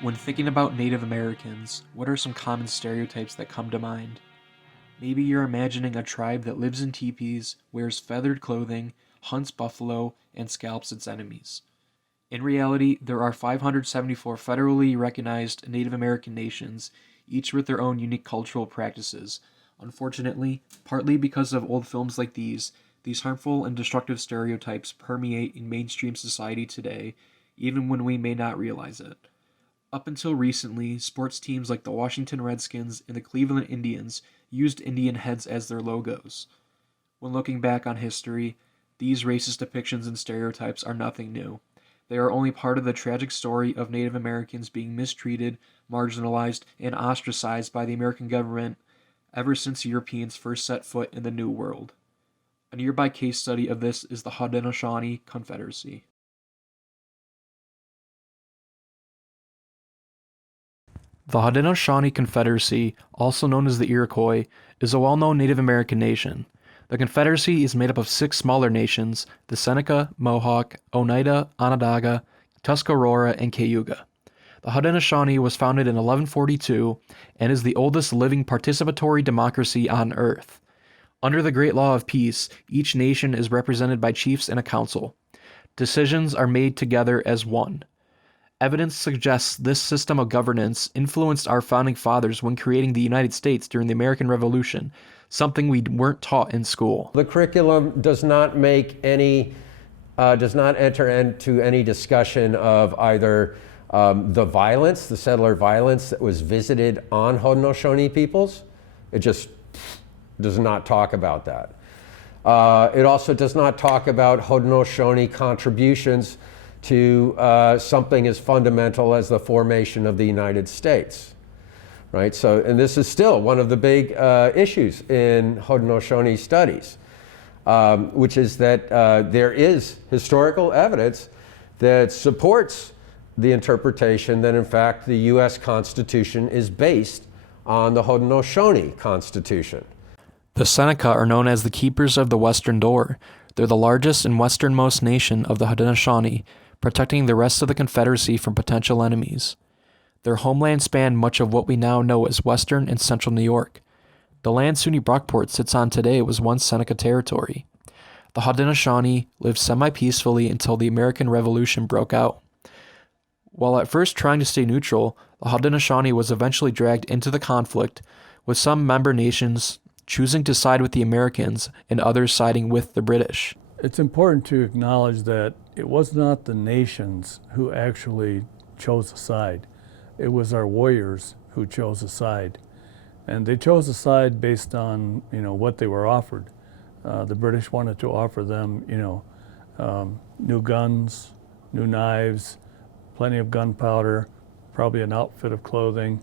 When thinking about Native Americans, what are some common stereotypes that come to mind? Maybe you're imagining a tribe that lives in teepees, wears feathered clothing, hunts buffalo, and scalps its enemies. In reality, there are 574 federally recognized Native American nations, each with their own unique cultural practices. Unfortunately, partly because of old films like these harmful and destructive stereotypes permeate in mainstream society today, even when we may not realize it. Up until recently, sports teams like the Washington Redskins and the Cleveland Indians used Indian heads as their logos. When looking back on history, these racist depictions and stereotypes are nothing new. They are only part of the tragic story of Native Americans being mistreated, marginalized, and ostracized by the American government ever since Europeans first set foot in the New World. A nearby case study of this is the Haudenosaunee Confederacy. The Haudenosaunee Confederacy, also known as the Iroquois, is a well-known Native American nation. The Confederacy is made up of 6 smaller nations: the Seneca, Mohawk, Oneida, Onondaga, Tuscarora, and Cayuga. The Haudenosaunee was founded in 1142 and is the oldest living participatory democracy on Earth. Under the Great Law of Peace, each nation is represented by chiefs and a council. Decisions are made together as one. Evidence suggests this system of governance influenced our founding fathers when creating the United States during the American Revolution, something we weren't taught in school. The curriculum does not enter into any discussion of either the violence, the settler violence that was visited on Haudenosaunee peoples. It just does not talk about that. It also does not talk about Haudenosaunee contributions to something as fundamental as the formation of the United States, right? So, and this is still one of the big issues in Haudenosaunee studies, which is that there is historical evidence that supports the interpretation that in fact the U.S. Constitution is based on the Haudenosaunee Constitution. The Seneca are known as the Keepers of the Western Door. They're the largest and westernmost nation of the Haudenosaunee, protecting the rest of the Confederacy from potential enemies. Their homeland spanned much of what we now know as western and central New York. The land SUNY Brockport sits on today was once Seneca territory. The Haudenosaunee lived semi-peacefully until the American Revolution broke out. While at first trying to stay neutral, the Haudenosaunee was eventually dragged into the conflict, with some member nations choosing to side with the Americans and others siding with the British. It's important to acknowledge that it was not the nations who actually chose a side. It was our warriors who chose a side. And they chose a side based on, what they were offered. The British wanted to offer them, new guns, new knives, plenty of gunpowder, probably an outfit of clothing.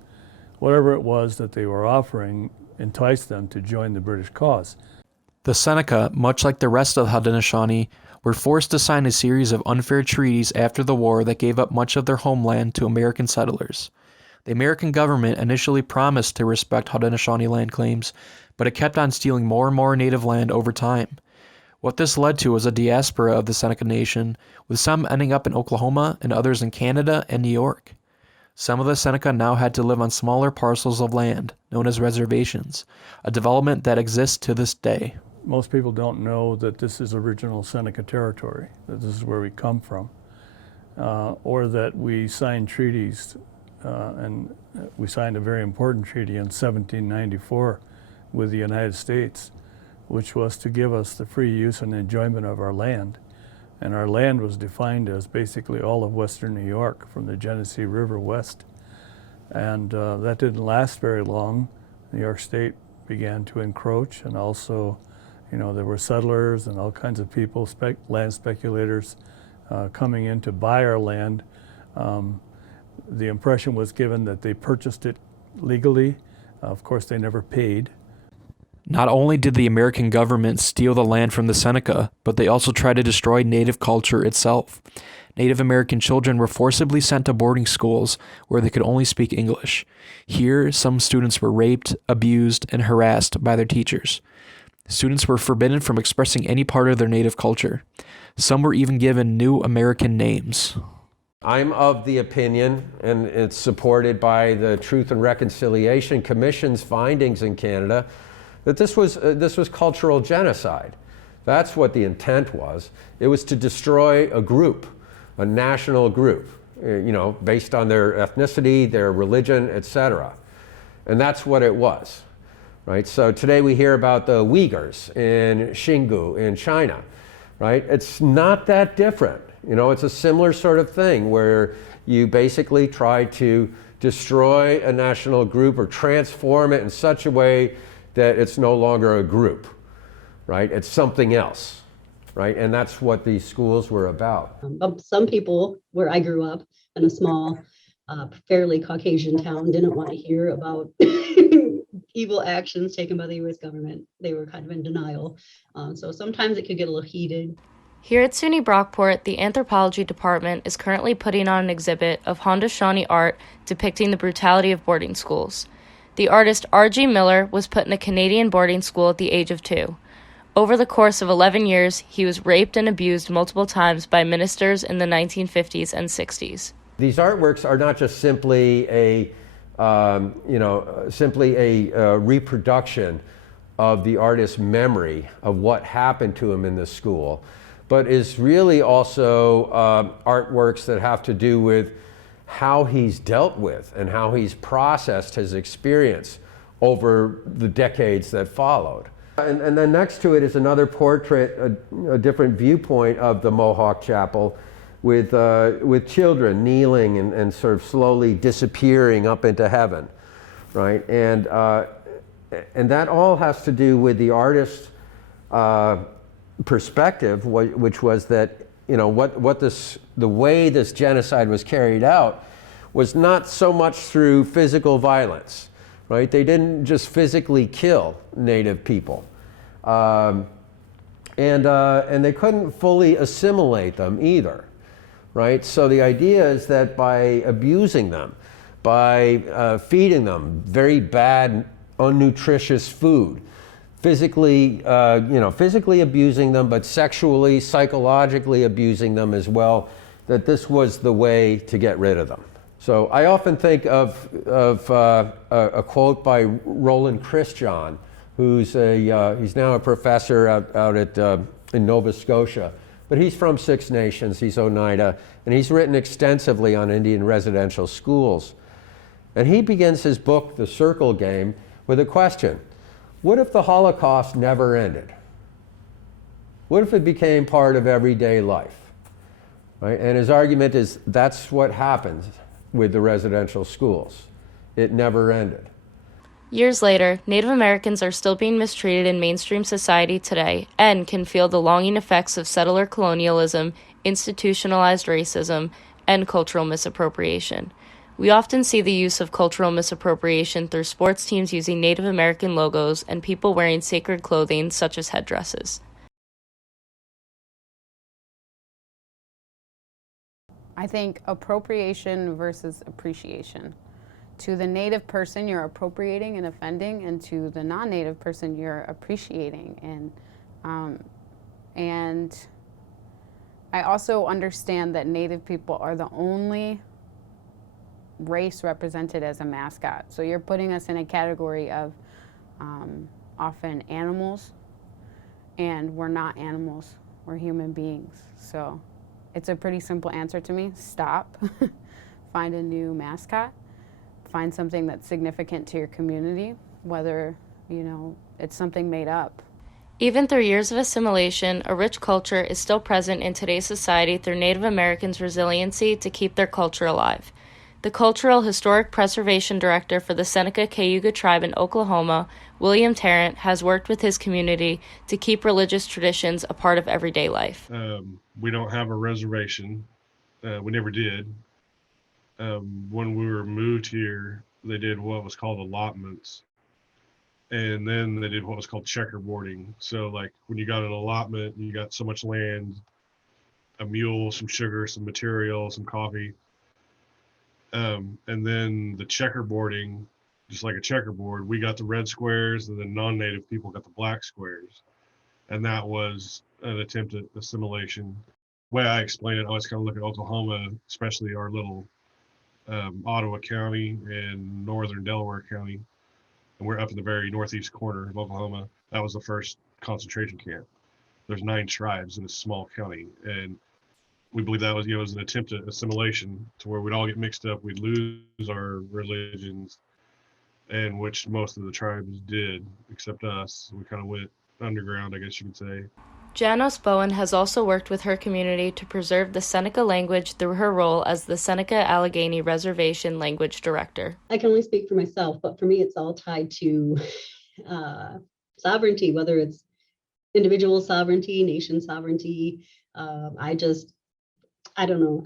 Whatever it was that they were offering enticed them to join the British cause. The Seneca, much like the rest of the Haudenosaunee, were forced to sign a series of unfair treaties after the war that gave up much of their homeland to American settlers. The American government initially promised to respect Haudenosaunee land claims, but it kept on stealing more and more native land over time. What this led to was a diaspora of the Seneca Nation, with some ending up in Oklahoma and others in Canada and New York. Some of the Seneca now had to live on smaller parcels of land, known as reservations, a development that exists to this day. Most people don't know that this is original Seneca territory, that this is where we come from, or that we signed treaties, and we signed a very important treaty in 1794 with the United States, which was to give us the free use and enjoyment of our land. And our land was defined as basically all of western New York from the Genesee River west. And that didn't last very long. New York State began to encroach, and also there were settlers and all kinds of people, land speculators, coming in to buy our land. The impression was given that they purchased it legally. Of course, they never paid. Not only did the American government steal the land from the Seneca, but they also tried to destroy native culture itself. Native American children were forcibly sent to boarding schools where they could only speak English. Here, some students were raped, abused, and harassed by their teachers. Students were forbidden from expressing any part of their native culture. Some were even given new American names. I'm of the opinion, and it's supported by the Truth and Reconciliation Commission's findings in Canada, that this was cultural genocide. That's what the intent was. It was to destroy a group, a national group, based on their ethnicity, their religion, etc. And that's what it was, right? So today we hear about the Uyghurs in Xingu in China, right? It's not that different. It's a similar sort of thing where you basically try to destroy a national group or transform it in such a way that it's no longer a group, right? It's something else, right? And that's what these schools were about. Some people where I grew up in a small, fairly Caucasian town didn't want to hear about evil actions taken by the U.S. government. They were kind of in denial. So sometimes it could get a little heated. Here at SUNY Brockport, the anthropology department is currently putting on an exhibit of Haudenosaunee art depicting the brutality of boarding schools. The artist R.G. Miller was put in a Canadian boarding school at the age of 2. Over the course of 11 years, he was raped and abused multiple times by ministers in the 1950s and 60s. These artworks are not just simply a reproduction of the artist's memory of what happened to him in the school, but is really also artworks that have to do with how he's dealt with and how he's processed his experience over the decades that followed. And then next to it is another portrait, a different viewpoint of the Mohawk Chapel with children kneeling and sort of slowly disappearing up into heaven, right? And that all has to do with the artist's perspective, which was that the way this genocide was carried out was not so much through physical violence, right? They didn't just physically kill Native people, and they couldn't fully assimilate them either, right? So the idea is that by abusing them, by feeding them very bad, unnutritious food, physically abusing them, but sexually, psychologically abusing them as well, that this was the way to get rid of them. So I often think of a quote by Roland Christian, he's now a professor out in Nova Scotia, but he's from Six Nations, he's Oneida, and he's written extensively on Indian residential schools. And he begins his book, The Circle Game, with a question. What if the Holocaust never ended? What if it became part of everyday life? Right? And his argument is that's what happens with the residential schools. It never ended. Years later, Native Americans are still being mistreated in mainstream society today and can feel the longing effects of settler colonialism, institutionalized racism, and cultural misappropriation. We often see the use of cultural misappropriation through sports teams using Native American logos and people wearing sacred clothing such as headdresses. I think appropriation versus appreciation. To the Native person, you're appropriating and offending, and to the non-Native person, you're appreciating. And I also understand that Native people are the only race represented as a mascot. So you're putting us in a category of often animals, and we're not animals, we're human beings. So it's a pretty simple answer to me. Stop, find a new mascot, find something that's significant to your community, whether, it's something made up. Even through years of assimilation, a rich culture is still present in today's society through Native Americans' resiliency to keep their culture alive. The Cultural Historic Preservation Director for the Seneca Cayuga Tribe in Oklahoma, William Tarrant, has worked with his community to keep religious traditions a part of everyday life. We don't have a reservation. We never did. When we were moved here, they did what was called allotments. And then they did what was called checkerboarding. So like when you got an allotment, you got so much land, a mule, some sugar, some material, some coffee. And then the checkerboarding, just like a checkerboard, we got the red squares and then non-Native people got the black squares. And that was an attempt at assimilation. way I explain it, I always kind of look at Oklahoma, especially our little Ottawa County and northern Delaware County, and we're up in the very northeast corner of Oklahoma. That was the first concentration camp. There's 9 tribes in a small county, and we believe that was, was an attempt at assimilation to where we'd all get mixed up, we'd lose our religions, and which most of the tribes did, except us. We kind of went underground, I guess you could say. Janos Bowen has also worked with her community to preserve the Seneca language through her role as the Seneca Allegheny Reservation Language Director. I can only speak for myself, but for me, it's all tied to sovereignty, whether it's individual sovereignty, nation sovereignty. I don't know.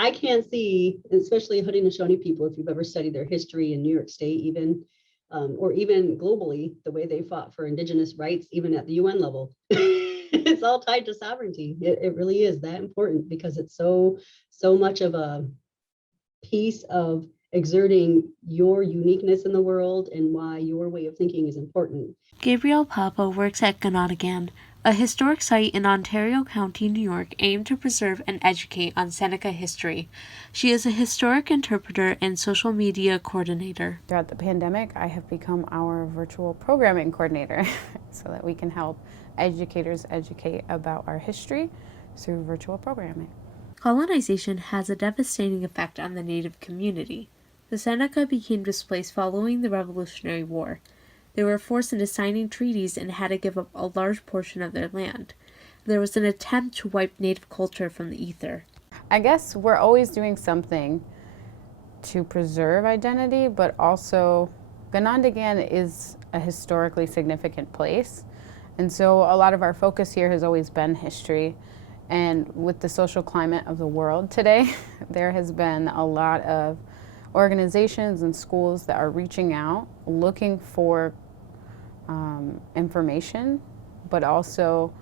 I can't see, especially Haudenosaunee people, if you've ever studied their history in New York State, even, or even globally, the way they fought for indigenous rights, even at the UN level. It's all tied to sovereignty. It really is that important because it's so much of a piece of exerting your uniqueness in the world and why your way of thinking is important. Gabrielle Papa works at Ganonigan, a historic site in Ontario County, New York, aimed to preserve and educate on Seneca history. She is a historic interpreter and social media coordinator. Throughout the pandemic, I have become our virtual programming coordinator so that we can help educators educate about our history through virtual programming. Colonization has a devastating effect on the Native community. The Seneca became displaced following the Revolutionary War. They were forced into signing treaties and had to give up a large portion of their land. There was an attempt to wipe Native culture from the ether. I guess we're always doing something to preserve identity, but also Ganondigan is a historically significant place. And so a lot of our focus here has always been history. And with the social climate of the world today, there has been a lot of organizations and schools that are reaching out, looking for information, but also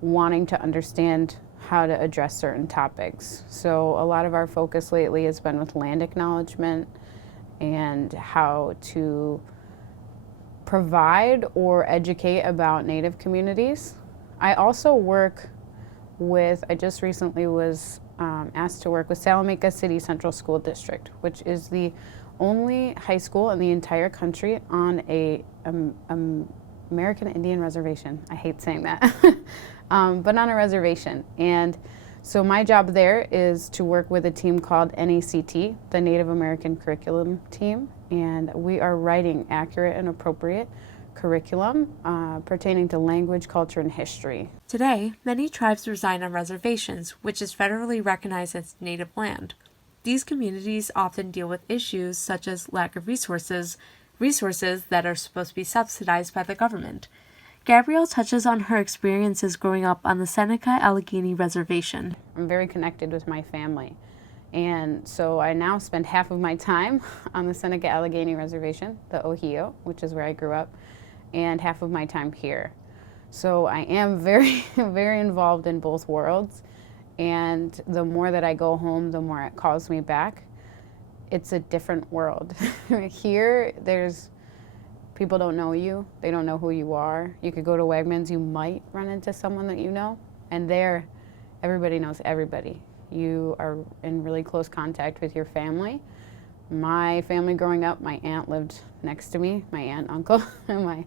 wanting to understand how to address certain topics. So a lot of our focus lately has been with land acknowledgement and how to provide or educate about Native communities. I also work with, I just recently was asked to work with Salamanca City Central School District, which is the only high school in the entire country on a American Indian reservation. I hate saying that, but on a reservation. And so my job there is to work with a team called NACT, the Native American Curriculum Team, and we are writing accurate and appropriate curriculum pertaining to language, culture, and history. Today, many tribes reside on reservations, which is federally recognized as native land. These communities often deal with issues such as lack of resources that are supposed to be subsidized by the government. Gabrielle touches on her experiences growing up on the Seneca Allegheny Reservation. I'm very connected with my family, and so I now spend half of my time on the Seneca Allegheny Reservation, the Ohio, which is where I grew up, and half of my time here. So I am very, very involved in both worlds, and the more that I go home, the more it calls me back. It's a different world. Here, people don't know you. They don't know who you are. You could go to Wegmans, you might run into someone that you know. And there, everybody knows everybody. You are in really close contact with your family. My family growing up, my aunt lived next to me, my aunt, uncle, and my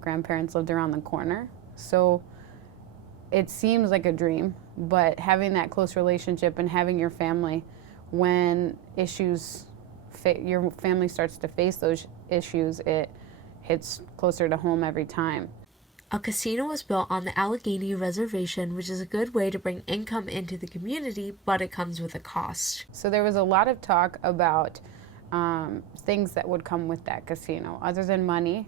grandparents lived around the corner. So it seems like a dream, but having that close relationship and having your family, when your family starts to face those issues, it hits closer to home every time. A casino was built on the Allegheny Reservation, which is a good way to bring income into the community, but it comes with a cost. So there was a lot of talk about things that would come with that casino, other than money.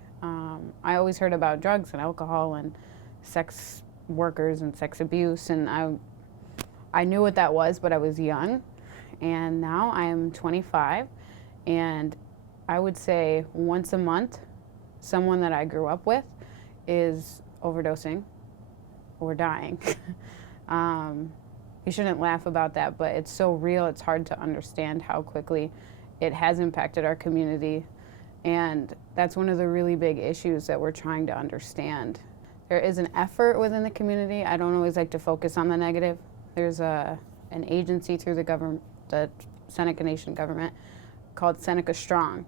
I always heard about drugs and alcohol and sex workers and sex abuse, and I knew what that was, but I was young. And now I am 25, and I would say once a month, someone that I grew up with is overdosing or dying. You shouldn't laugh about that, but it's so real, it's hard to understand how quickly it has impacted our community. And that's one of the really big issues that we're trying to understand. There is an effort within the community. I don't always like to focus on the negative. There's an agency through the government, the Seneca Nation government, called Seneca Strong.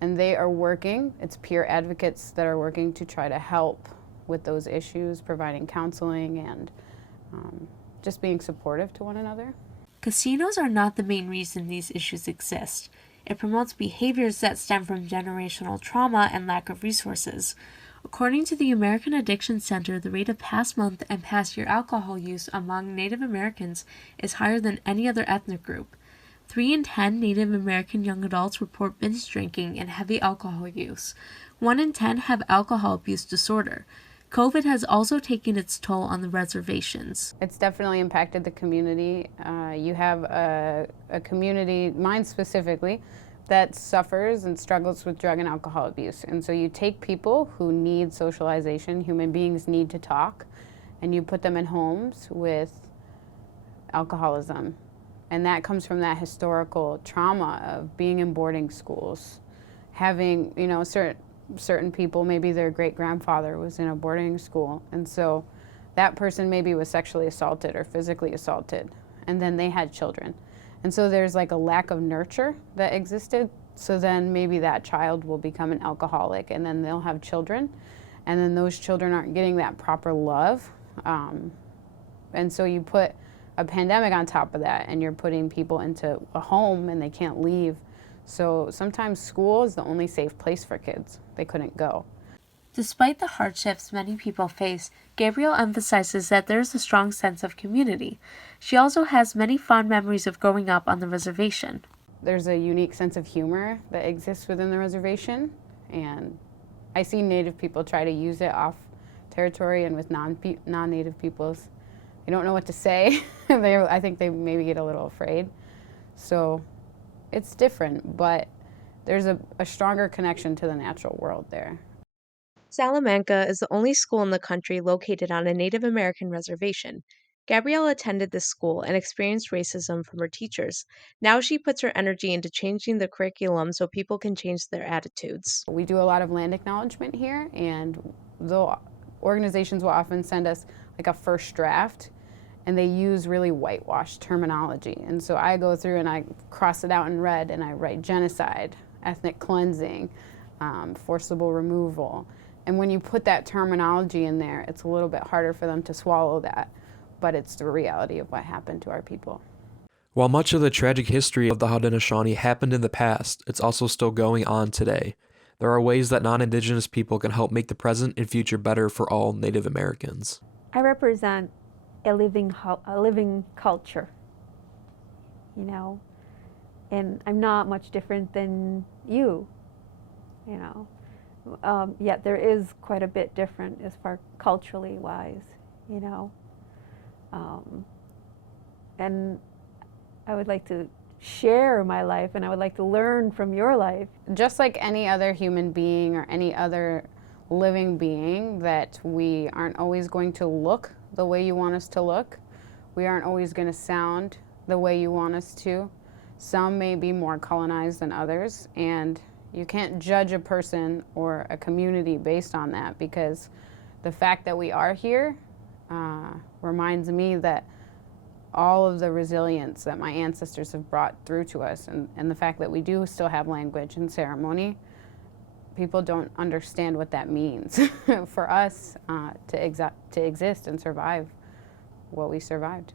And they are working, it's peer advocates that are working to try to help with those issues, providing counseling and just being supportive to one another. Casinos are not the main reason these issues exist. It promotes behaviors that stem from generational trauma and lack of resources. According to the American Addiction Center, the rate of past month and past year alcohol use among Native Americans is higher than any other ethnic group. 3 in 10 Native American young adults report binge drinking and heavy alcohol use. 1 in 10 have alcohol abuse disorder. COVID has also taken its toll on the reservations. It's definitely impacted the community. You have a community, mine specifically, that suffers and struggles with drug and alcohol abuse. And so you take people who need socialization, human beings need to talk, and you put them in homes with alcoholism. And that comes from that historical trauma of being in boarding schools, having, you know, certain people, maybe their great-grandfather was in a boarding school, and so that person maybe was sexually assaulted or physically assaulted, and then they had children. And so there's like a lack of nurture that existed, so then maybe that child will become an alcoholic, and then they'll have children, and then those children aren't getting that proper love. And so you put a pandemic on top of that, and you're putting people into a home and they can't leave. So sometimes school is the only safe place for kids. They couldn't go. Despite the hardships many people face, Gabrielle emphasizes that there is a strong sense of community. She also has many fond memories of growing up on the reservation. There's a unique sense of humor that exists within the reservation, and I see Native people try to use it off territory and with non-Native peoples. They don't know what to say. I think they maybe get a little afraid. So it's different, but there's a stronger connection to the natural world there. Salamanca is the only school in the country located on a Native American reservation. Gabrielle attended this school and experienced racism from her teachers. Now she puts her energy into changing the curriculum so people can change their attitudes. We do a lot of land acknowledgement here, and the organizations will often send us like a first draft, and they use really whitewashed terminology. And so I go through and I cross it out in red, and I write genocide, ethnic cleansing, forcible removal. And when you put that terminology in there, it's a little bit harder for them to swallow that, but it's the reality of what happened to our people. While much of the tragic history of the Haudenosaunee happened in the past, it's also still going on today. There are ways that non-Indigenous people can help make the present and future better for all Native Americans. I represent a living culture, you know, and I'm not much different than you, you know. Yet there is quite a bit different as far culturally wise, you know. And I would like to share my life, and I would like to learn from your life. Just like any other human being or any other living being, that we aren't always going to look the way you want us to look. We aren't always going to sound the way you want us to. Some may be more colonized than others, and you can't judge a person or a community based on that, because the fact that we are here reminds me that all of the resilience that my ancestors have brought through to us, and the fact that we do still have language and ceremony, people don't understand what that means for us to exist and survive what we survived.